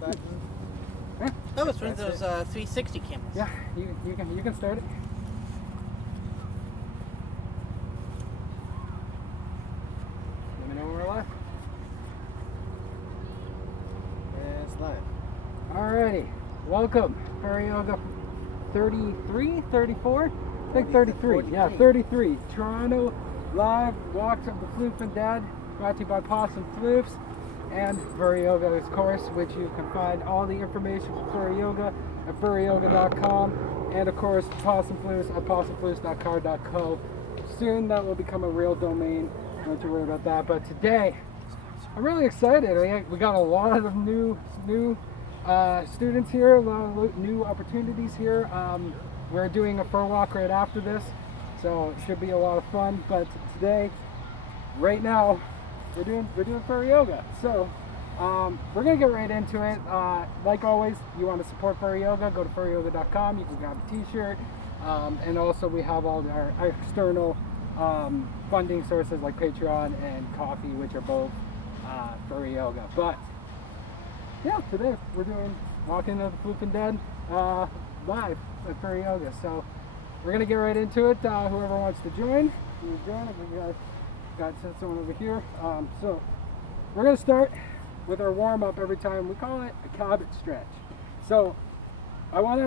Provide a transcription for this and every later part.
button. Yeah, Oh, it's one of those 360 cameras. yeah, you can start it. Let me know when we're live. It's live. Alrighty, welcome. Furry Yoga 33, 34? I think 33. Yeah, 33. Toronto live walks of the Floof and Dad, brought to you by Possum Floofs and Furry Yoga, of course, which you can find all the information for Furry Yoga at furryyoga.com, and of course Possum Floofs at possumfloofs.car.co. Soon that will become a real domain. Don't you worry about that. But today, I'm really excited. We got a lot of new students here, a lot of new opportunities here. We're doing a fur walk right after this, so it should be a lot of fun. But today, right now, we're doing Furry Yoga. So we're gonna get right into it. Like always, you want to support Furry Yoga, go to furryyoga.com. You can grab a t-shirt, and also we have all our external funding sources like Patreon and Coffee, which are both Furry Yoga. But yeah, today we're doing Walking of the Floof and Dead live at Furry Yoga. So we're gonna get right into it. Whoever wants to join, you join. We got someone over here. So we're gonna start with our warm up every time. We call it a cabbage stretch. So I want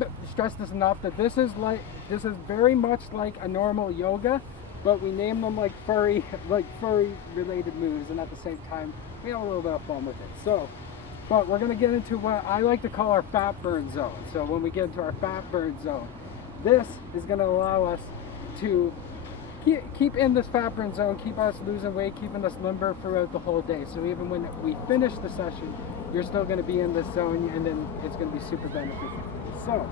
to stress this enough that this is very much like a normal yoga, but we name them like furry related moves, and at the same time we have a little bit of fun with it. So, but we're going to get into what I like to call our fat burn zone. So when we get into our fat burn zone, this is going to allow us to keep in this fat burn zone, keep us losing weight, keeping us limber throughout the whole day. So even when we finish the session, you're still going to be in this zone, and then it's going to be super beneficial. So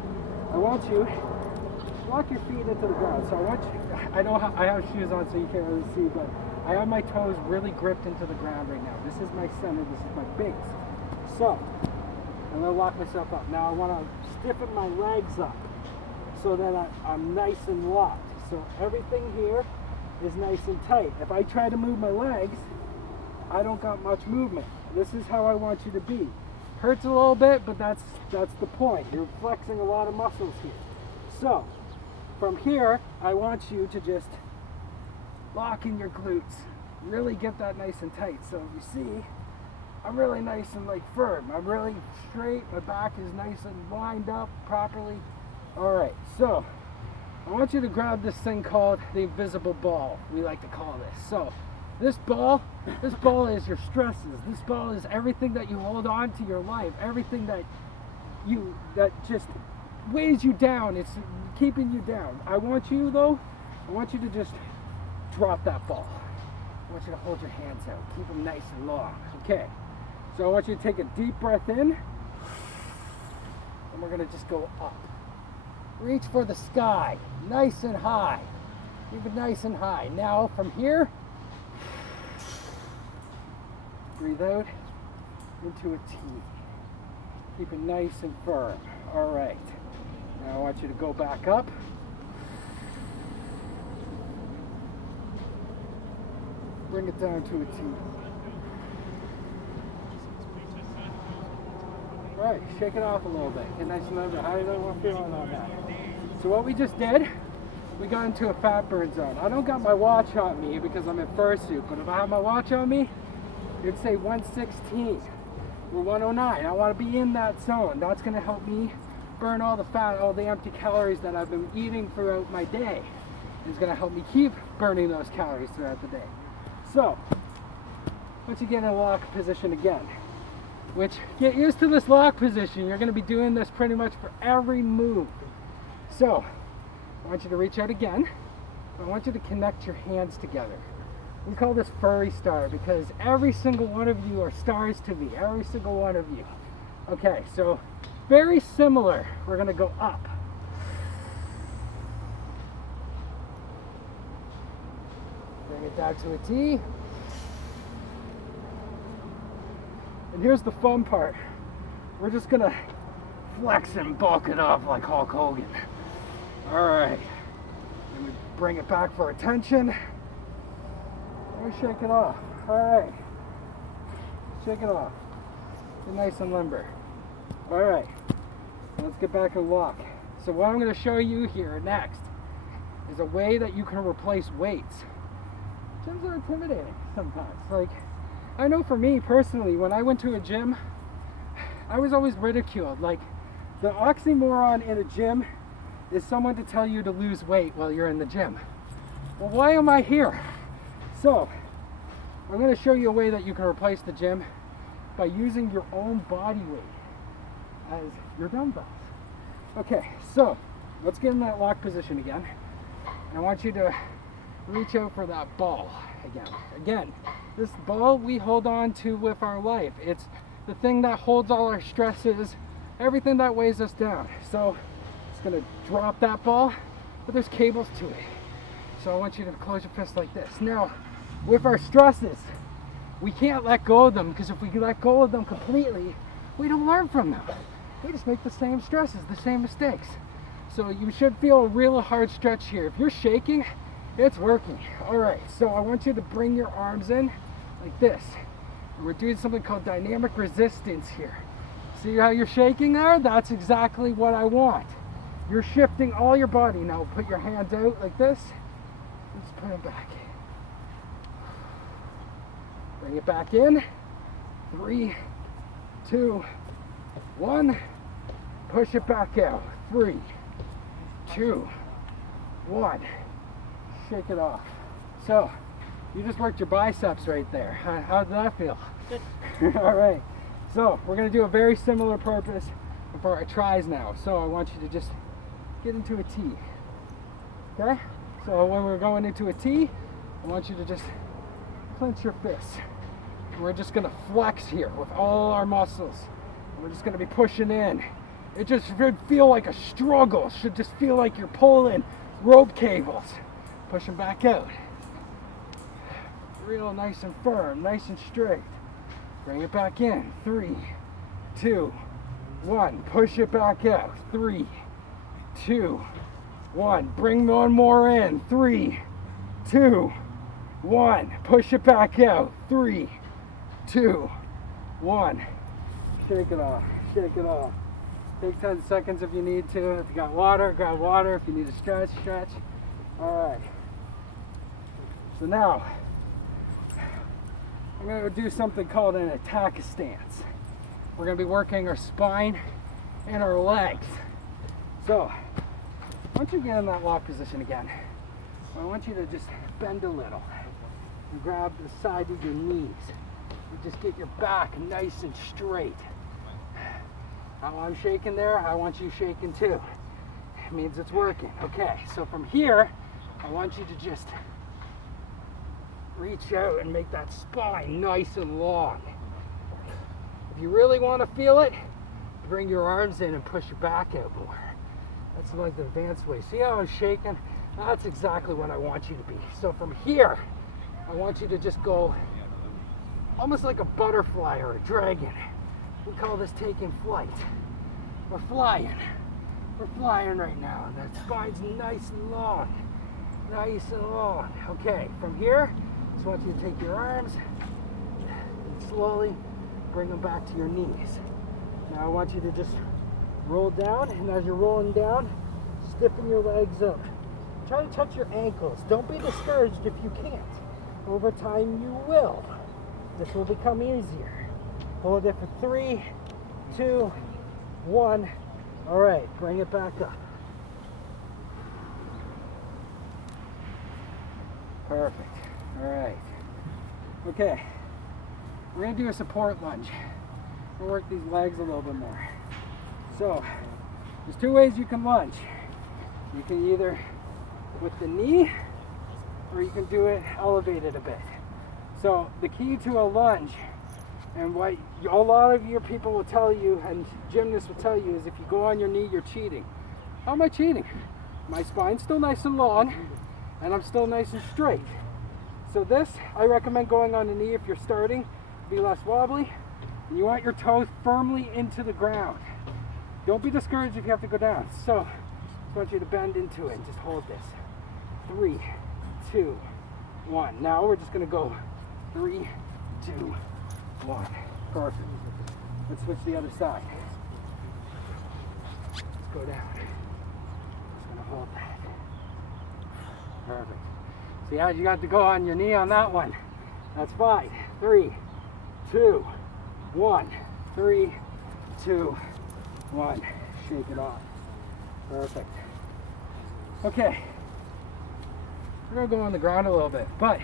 I want you to walk your feet into the ground. So I have shoes on, so you can't really see, but I have my toes really gripped into the ground right now. This is my center, this is my base. So I'm going to lock myself up. Now I want to stiffen my legs up so that I'm nice and locked. So everything here is nice and tight. If I try to move my legs, I don't got much movement. This is how I want you to be. Hurts a little bit, but that's the point. You're flexing a lot of muscles here. So from here, I want you to just lock in your glutes. Really get that nice and tight. So you see, I'm really nice and firm. I'm really straight. My back is nice and lined up properly. All right, so I want you to grab this thing called the invisible ball. We like to call this. So this ball is your stresses. This ball is everything that you hold on to your life, everything that just weighs you down. It's keeping you down. I want you to just drop that ball. I want you to hold your hands out. Keep them nice and long. Okay. So I want you to take a deep breath in, and we're gonna just go up. Reach for the sky, nice and high. Keep it nice and high. Now from here, breathe out into a T. Keep it nice and firm. All right. Now I want you to go back up. Bring it down to a T. All right, shake it off a little bit. Get nice and under. How do you want feeling on that? So what we just did, we got into a fat burn zone. I don't got my watch on me because I'm in fursuit, but if I have my watch on me, it'd say 116 or 109. I want to be in that zone. That's going to help me burn all the fat, all the empty calories that I've been eating throughout my day. It's going to help me keep burning those calories throughout the day. So, once you get in a lock position again, which get used to this lock position, you're going to be doing this pretty much for every move. So, I want you to reach out again. I want you to connect your hands together. We call this furry star because every single one of you are stars to me, every single one of you. Okay, so very similar. We're going to go up. Bring it down to a T. And here's the fun part. We're just going to flex and bulk it up like Hulk Hogan. All right. Then we bring it back for attention. And we shake it off. All right. Shake it off. Get nice and limber. All right, let's get back to walk. So what I'm going to show you here next is a way that you can replace weights. Gyms are intimidating sometimes. Like, I know for me personally, when I went to a gym, I was always ridiculed. Like, the oxymoron in a gym is someone to tell you to lose weight while you're in the gym. Well, why am I here? So, I'm going to show you a way that you can replace the gym by using your own body weight as your dumbbells. Okay, so let's get in that lock position again. I want you to reach out for that ball again. Again, this ball we hold on to with our life. It's the thing that holds all our stresses, everything that weighs us down. So it's gonna drop that ball, but there's cables to it. So I want you to close your fist like this. Now, with our stresses, we can't let go of them, because if we let go of them completely, we don't learn from them. We just make the same stresses, the same mistakes. So you should feel a real hard stretch here. If you're shaking, it's working. All right, so I want you to bring your arms in like this. And we're doing something called dynamic resistance here. See how you're shaking there? That's exactly what I want. You're shifting all your body. Now put your hands out like this. Let's put them back. Bring it back in. 3, 2, 1. Push it back out. 3, 2, 1. Shake it off. So, you just worked your biceps right there. How did that feel? Good. All right. So, we're going to do a very similar purpose for our tris now. So, I want you to just get into a T. Okay? So, when we're going into a T, I want you to just clench your fists. We're just going to flex here with all our muscles. We're just going to be pushing in. It just should feel like a struggle. It should just feel like you're pulling rope cables. Push them back out. Real nice and firm, nice and straight. Bring it back in. 3, 2, 1. Push it back out. 3, 2, 1. Bring one more in. 3, 2, 1. Push it back out. 3, 2, 1. Shake it off. Shake it off. Take 10 seconds if you need to. If you got water, grab water. If you need to stretch, stretch. All right. So now, I'm going to do something called an attack stance. We're going to be working our spine and our legs. So, once you get in that lock position again, I want you to just bend a little and grab the side of your knees. And just get your back nice and straight. How I'm shaking there, I want you shaking too. It means it's working. Okay, so from here, I want you to just reach out and make that spine nice and long. If you really want to feel it, bring your arms in and push your back out more. That's like the advanced way. See how I'm shaking? That's exactly what I want you to be. So from here, I want you to just go almost like a butterfly or a dragon. We call this taking flight. We're flying. We're flying right now. That spine's nice and long. Nice and long. Okay, from here, I just want you to take your arms and slowly bring them back to your knees. Now I want you to just roll down, and as you're rolling down, stiffen your legs up. Try to touch your ankles. Don't be discouraged if you can't. Over time you will. This will become easier. Hold it for 3, 2, 1. All right, bring it back up. Perfect. All right. Okay. We're going to do a support lunge. We'll work these legs a little bit more. So, there's 2 ways you can lunge. You can either with the knee, or you can do it elevated a bit. So, the key to a lunge, and what a lot of your people will tell you, and gymnasts will tell you, is if you go on your knee, you're cheating. How am I cheating? My spine's still nice and long, and I'm still nice and straight. So this, I recommend going on the knee if you're starting, to be less wobbly, and you want your toes firmly into the ground. Don't be discouraged if you have to go down. So, I just want you to bend into it and just hold this. 3, 2, 1. Now we're just going to go 3, 2, 1. Perfect. Let's switch the other side. Let's go down. Just gonna hold that. Perfect. See how you got to go on your knee on that one. That's 5, 3, 2, 1. 3, 2, 1. Shake it off. Perfect. Okay. We're gonna go on the ground a little bit, but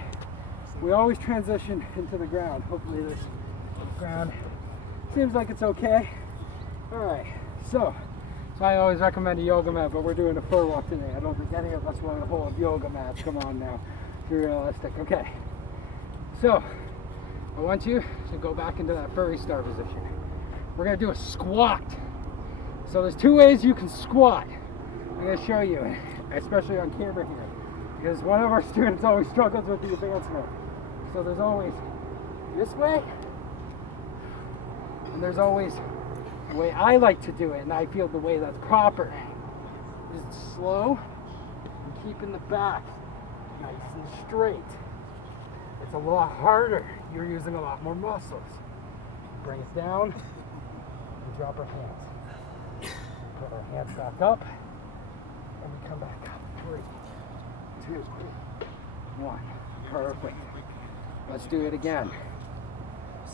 we always transition into the ground. Hopefully this ground seems like it's okay. All right, so I always recommend a yoga mat, but we're doing a fur walk today. I don't think any of us want to hold yoga mats. Come on now, be realistic. Okay, so I want you to go back into that furry star position. We're gonna do a squat. So there's 2 ways you can squat. I'm gonna show you, especially on camera here, because one of our students always struggles with the advancement. So there's always this way, and there's always the way I like to do it, and I feel the way that's proper is slow and keeping the back nice and straight. It's a lot harder. You're using a lot more muscles. Bring it down and drop our hands. Put our hands back up and we come back up. 3, 2, 1. Perfect. Let's do it again.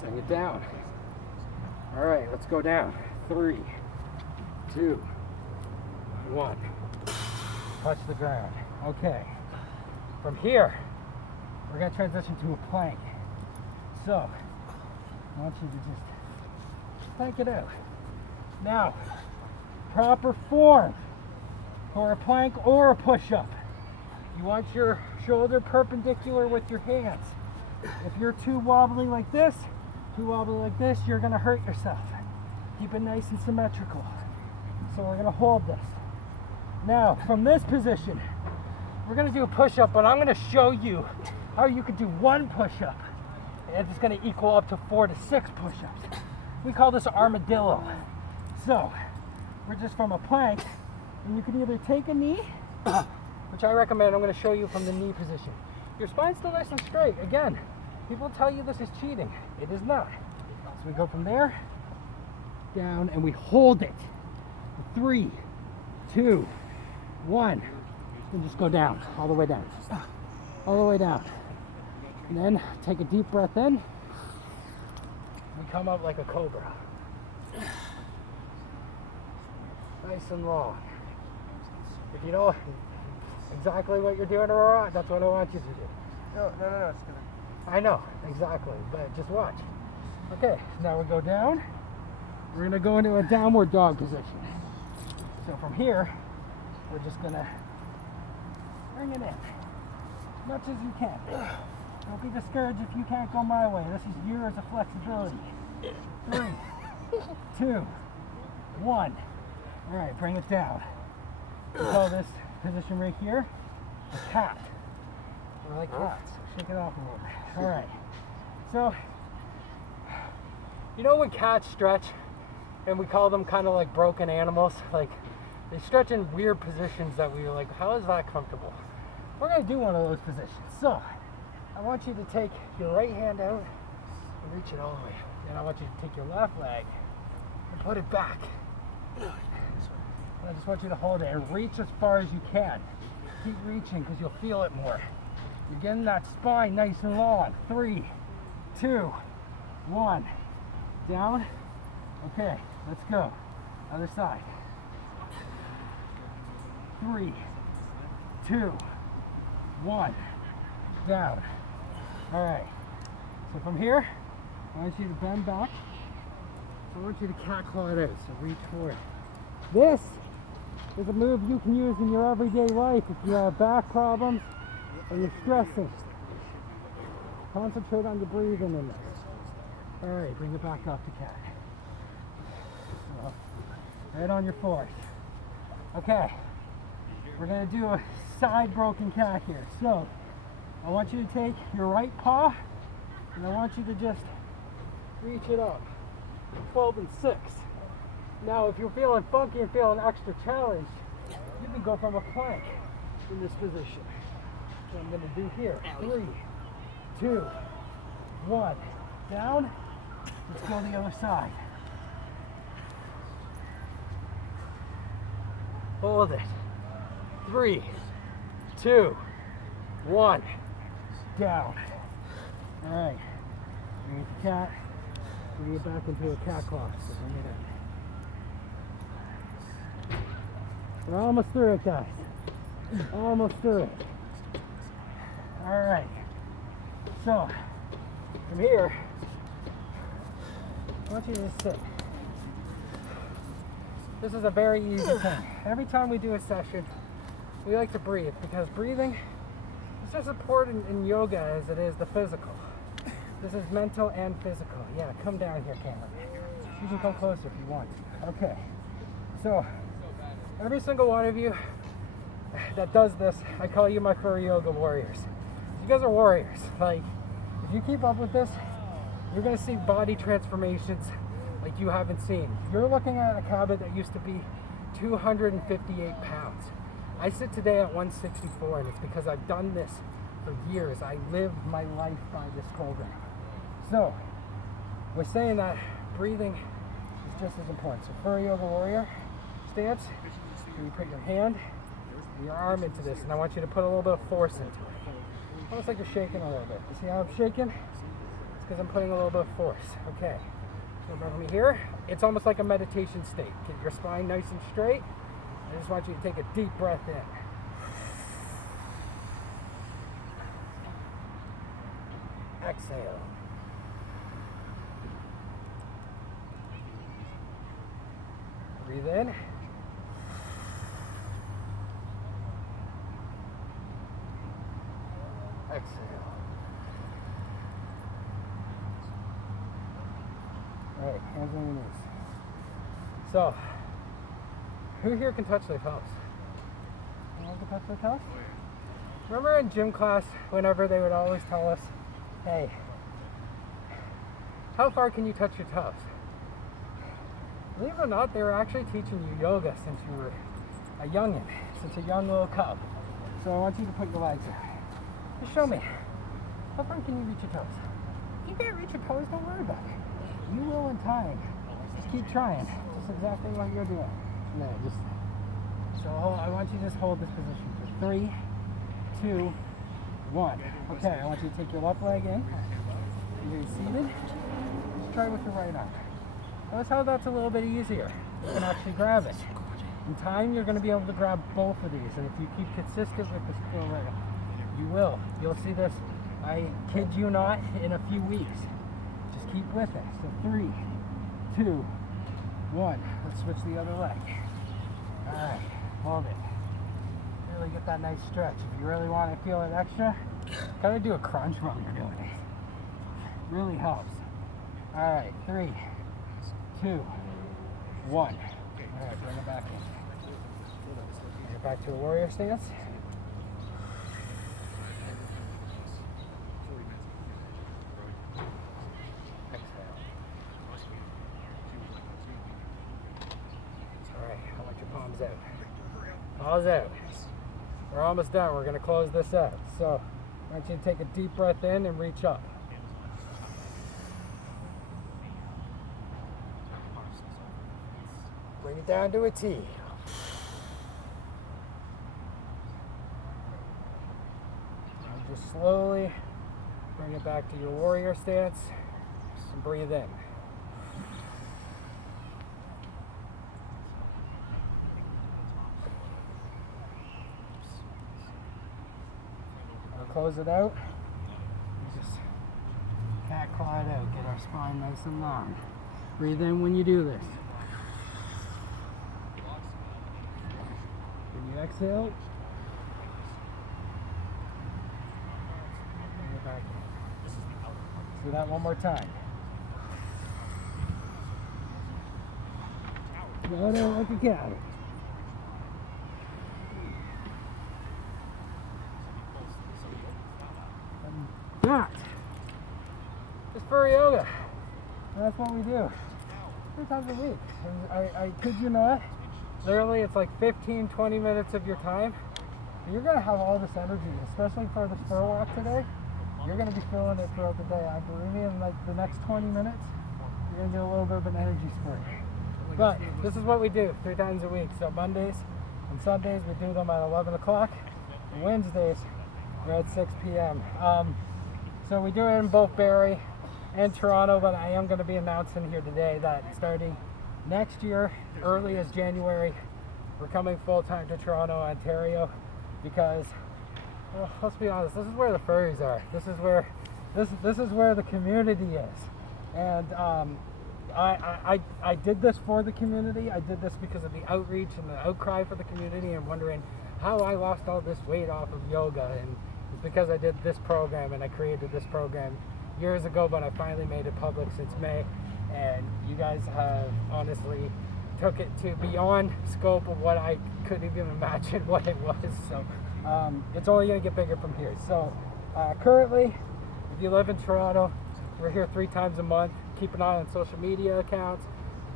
Bring it down. All right, let's go down. 3, 2, 1. Touch the ground. Okay. From here, we're going to transition to a plank. So, I want you to just plank it out. Now, proper form for a plank or a push-up. You want your shoulder perpendicular with your hands. If you're too wobbly like this, you're gonna hurt yourself. Keep it nice and symmetrical. So we're gonna hold this. Now, from this position, we're gonna do a push-up, but I'm gonna show you how you can do 1 push-up. And it's gonna equal up to 4 to 6 push-ups. We call this armadillo. So, we're just from a plank, and you can either take a knee, which I recommend. I'm going to show you from the knee position. Your spine's still nice and straight. Again, people tell you this is cheating. It is not. So we go from there, down, and we hold it. 3, 2, 1. And just go down, all the way down. All the way down. And then take a deep breath in. We come up like a cobra. Nice and long. If you know exactly what you're doing, Aurora, that's what I want you to do. No, it's gonna. I know, exactly, but just watch. Okay, now we go down. We're gonna go into a downward dog position. So from here, we're just gonna bring it in as much as you can. Don't be discouraged if you can't go my way. This is years of flexibility. 3, 2, 1. All right, bring it down. We call this position right here a cat. I like cats. Shake it off a little bit. All right. So, you know when cats stretch, and we call them kind of like broken animals? Like, they stretch in weird positions that we are like, how is that comfortable? We're going to do one of those positions. So, I want you to take your right hand out and reach it all the way. Then I want you to take your left leg and put it back. I just want you to hold it and reach as far as you can. Keep reaching because you'll feel it more. You're getting that spine nice and long. 3, 2, 1. Down. Okay, let's go. Other side. 3, 2, 1. Down. All right. So from here, I want you to bend back. I want you to cat claw it out. So reach forward. This is a move you can use in your everyday life if you have back problems and you're stressing. Concentrate on your breathing in this. All right, bring it back up to cat. So, right on your force. Okay, we're gonna do a side broken cat here. So, I want you to take your right paw and I want you to just reach it up. 12 and 6. Now, if you're feeling funky and feeling extra challenged, you can go from a plank in this position. So I'm going to do here. 3, 2, 1. Down. Let's go the other side. Hold it. 3, 2, 1. Down. Alright. Bring the cat. Bring it back into a cat claw. So bring it in. We're almost through it, guys. Almost through it. Alright. So, from here, I want you to just sit. This is a very easy thing. Every time we do a session, we like to breathe because breathing is just as important in yoga as it is the physical. This is mental and physical. Yeah, come down here, camera. You can come closer if you want. Okay. So, every single one of you that does this, I call you my furry yoga warriors. You guys are warriors. Like, if you keep up with this, you're gonna see body transformations like you haven't seen. You're looking at a cabin that used to be 258 pounds. I sit today at 164, and it's because I've done this for years. I lived my life by this program. So, we're saying that breathing is just as important. So, furry yoga warrior stance, you put your hand and your arm into this, and I want you to put a little bit of force into it. Almost like you're shaking a little bit. You see how I'm shaking? It's because I'm putting a little bit of force. Okay. So remember me here. It's almost like a meditation state. Get your spine nice and straight. I just want you to take a deep breath in. Exhale. Breathe in. Exhale. All right, hands on your knees. So, who here can touch their toes? Anyone can touch their toes? Remember in gym class, whenever they would always tell us, hey, how far can you touch your toes? Believe it or not, they were actually teaching you yoga since you were a youngin', since a young little cub. So I want you to put your legs out. Just show me. How far can you reach your toes? If you can't reach your toes, don't worry about it. You will in time. Just keep trying. Just exactly what you're doing. No, just. So I want you to just hold this position for 3, 2, 1. Okay, I want you to take your left leg in. You're seated. Just try with your right arm. Notice how that's a little bit easier. You can actually grab it. In time, you're going to be able to grab both of these, and if you keep consistent with this program, you will. You'll see this, I kid you not, in a few weeks. Just keep with it. So 3, 2, 1. Let's switch the other leg. Alright, hold it. Really get that nice stretch. If you really want to feel it extra, kind of do a crunch while you're doing it. Really helps. Alright, 3, 2, 1. Alright, bring it back in. Bring it back to a warrior stance. Pause out. We're almost done. We're going to close this out. So I want you to take a deep breath in and reach up. Bring it down to a T. And just slowly bring it back to your warrior stance and breathe in. Close it out. Just cat claw it out. Get our spine nice and long. Breathe in when you do this. When you exhale, bring it back in. Let's do that one more time. Go down like a cat. That is furry yoga. And that's what we do 3 times a week. And I kid you not, literally it's like 15-20 minutes of your time. You're going to have all this energy, especially for this fur walk today. You're going to be feeling it throughout the day. I believe me, in like the next 20 minutes, you're going to get a little bit of an energy spurt. But this is what we do 3 times a week. So Mondays, On Sundays, we do them at 11 o'clock. And Wednesdays, we're at 6 p.m. So we do it in both Barrie and Toronto, but I am going to be announcing here today that starting next year, early as January, we're coming full-time to Toronto, Ontario, because, well, let's be honest, this is where the furries are. This is where the community is. And I did this for the community. I did this because of the outreach and the outcry for the community, and wondering how I lost all this weight off of yoga. And it's because I did this program, and I created this program years ago, but I finally made it public since May. And you guys have honestly took it to beyond scope of what I could even imagine what it was. So it's only going to get bigger from here. So currently, if you live in Toronto, we're here 3 times a month. Keep an eye on social media accounts.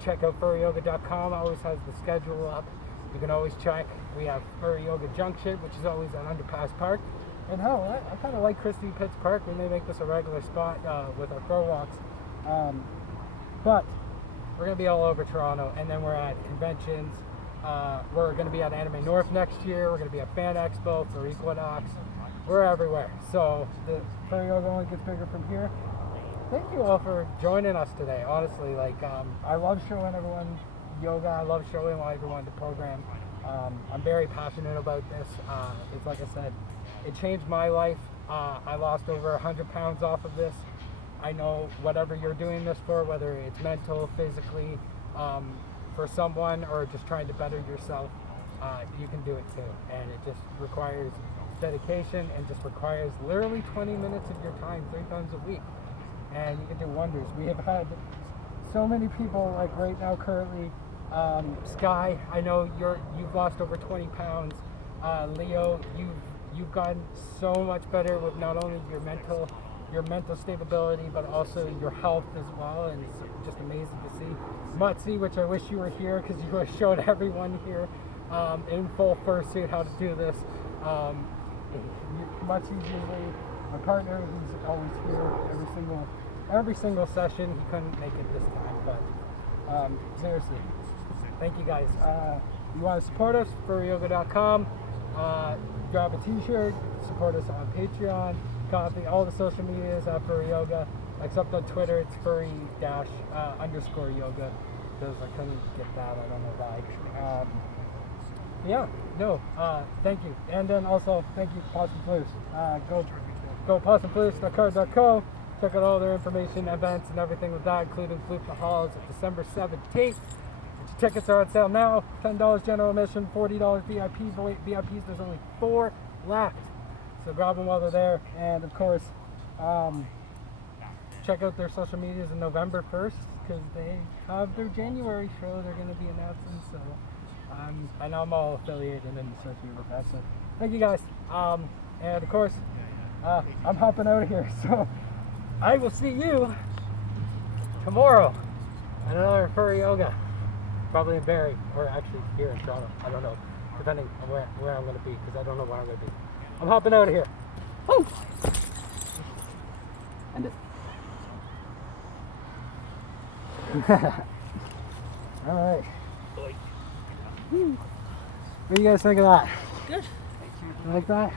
Check out furryyoga.com. Always has the schedule up. You can always check. We have Furry Yoga Junction, which is always at Underpass Park. And hell, I kind of like Christie Pitts Park. We may make this a regular spot with our fur walks. But we're going to be all over Toronto, and then we're at conventions. We're going to be at Anime North next year. We're going to be at Fan Expo for Equinox. We're everywhere. So the Furry Yoga only gets bigger from here. Thank you all for joining us today. Honestly, I love showing everyone yoga. I love showing everyone the program. I'm very passionate about this. It's like I said, it changed my life. I lost over 100 pounds off of this. I know whatever you're doing this for, whether it's mental, physically, for someone, or just trying to better yourself, you can do it too. And it just requires dedication, and just requires literally 20 minutes of your time 3 times a week. And you can do wonders. We have had so many people, like right now currently, Sky, I know you've lost over 20 pounds. Leo, you've gotten so much better with not only your mental stability, but also your health as well, and it's just amazing to see. Mutzi, which I wish you were here, because you would have showed everyone here in full fursuit how to do this. Mutzi's usually my partner. He's always here every single session. He couldn't make it this time, but seriously, thank you guys. You want to support us, furryyoga.com. Grab a t-shirt, support us on Patreon, coffee, all the social medias at Furry Yoga, except on Twitter it's furry_yoga, because I couldn't get that, I don't know why. Thank you. And then also, thank you, Possum Blues. Go possumflutes.card.co. Check out all their information, events, and everything with that, including Flute the Halls of December 17th. Tickets are on sale now. $10 general admission, $40 VIP. VIPs, there's only 4 left. So grab them while they're there. And of course, check out their social medias on November 1st, because they have their January show they're going to be announcing. So and I'm all affiliated and associated with that. So thank you guys. And of course, I'm hopping out of here. So I will see you tomorrow at another Furry Yoga. Probably in Barrie, or actually here in Toronto. I don't know, depending on where I'm going to be, because I don't know where I'm going to be. I'm hopping out of here. Woo! End it. All right. What do you guys think of that? Good. You like that?